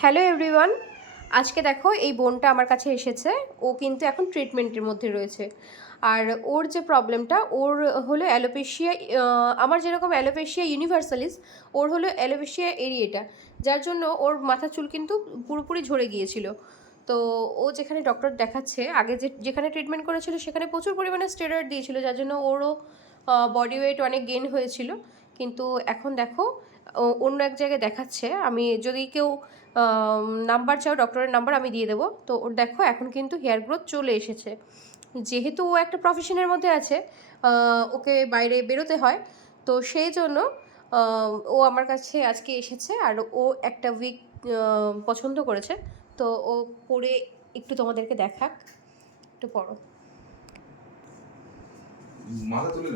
Hello everyone, আজকে দেখো এই বোনটা আমার কাছে এসেছে। ও কিন্তু এখন ট্রিটমেন্টের মধ্যে রয়েছে। আর ওর যে প্রবলেমটা, ওর হলো অ্যালোপেশিয়া আমার যেরকম অ্যালোপেশিয়া ইউনিভার্সালিস, ওর হলো অ্যালোপেশিয়া এরিয়েটা। যার জন্য ওর মাথা চুল কিন্তু পুরোপুরি ঝরে গিয়েছিল। তো ও যেখানে ডক্টর দেখাচ্ছে, আগে যে, যেখানে ট্রিটমেন্ট করেছিল, সেখানে প্রচুর পরিমাণে স্টেরয়েড দিয়েছিল, যার জন্য ওরও বডি ওয়েট অনেক গেন হয়েছিল। কিন্তু এখন দেখো অন্য এক জায়গায় দেখাচ্ছে। আমি যদি কেউ নাম্বার চাও ডক্টরের নাম্বার আমি দিয়ে দেবো। তো ওর দেখো এখন কিন্তু হেয়ার গ্রোথ চলে এসেছে। যেহেতু ও একটা প্রফেশনের মধ্যে আছে ওকে বাইরে বেরোতে হয়। তো সেই জন্য ও আমার কাছে আজকে এসেছে আর ও একটা উইক পছন্দ করেছে। তো ও পরে একটু তোমাদেরকে দেখাক। একটু পড়ো। মাথা তুলে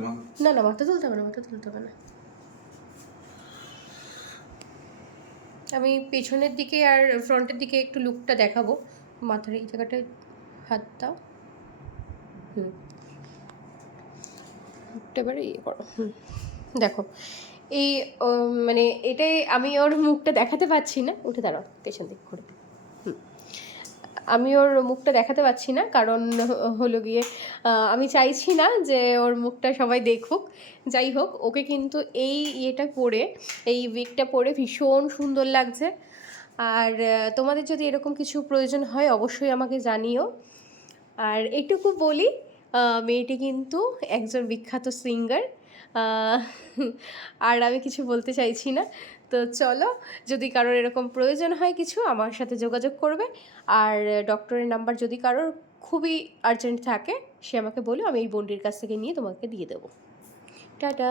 না না মাথা তুলতে হবে না মাথা তুলতে হবে না। আমি পেছনের দিকে আর ফ্রন্টের দিকে একটু লুকটা দেখাবো। মাথার এই জায়গাটায় হাত দাও হুম এবারে ইয়ে করো। হুম। দেখো, এই মানে এটাই আমি ওর মুখটা দেখাতে পারছি না। উঠে দাঁড়াও, পেছন দিক করে হুম। আমি ওর মুখটা দেখাতে পাচ্ছি না, কারণ হলো গিয়ে আমি চাইছি না যে ওর মুখটা সবাই দেখুক। যাই হোক, ওকে কিন্তু এই ইয়েটা পরে, এই উইকটা পরে ভীষণ সুন্দর লাগছে। আর তোমাদের যদি এরকম কিছু প্রয়োজন হয়, অবশ্যই আমাকে জানিও। আর, এইটুকু বলি মেয়েটি কিন্তু একজন বিখ্যাত সিঙ্গার আর আমি কিছু বলতে চাইছি না। তো চলো, যদি কারোর এরকম প্রয়োজন হয় কিছু, আমার সাথে যোগাযোগ করবে। আর ডক্টরের নাম্বার যদি কারোর খুবই আর্জেন্ট থাকে, সে আমাকে বলো আমি এই বন্ডির কাছ থেকে নিয়ে তোমাকে দিয়ে দেবো। টাটা।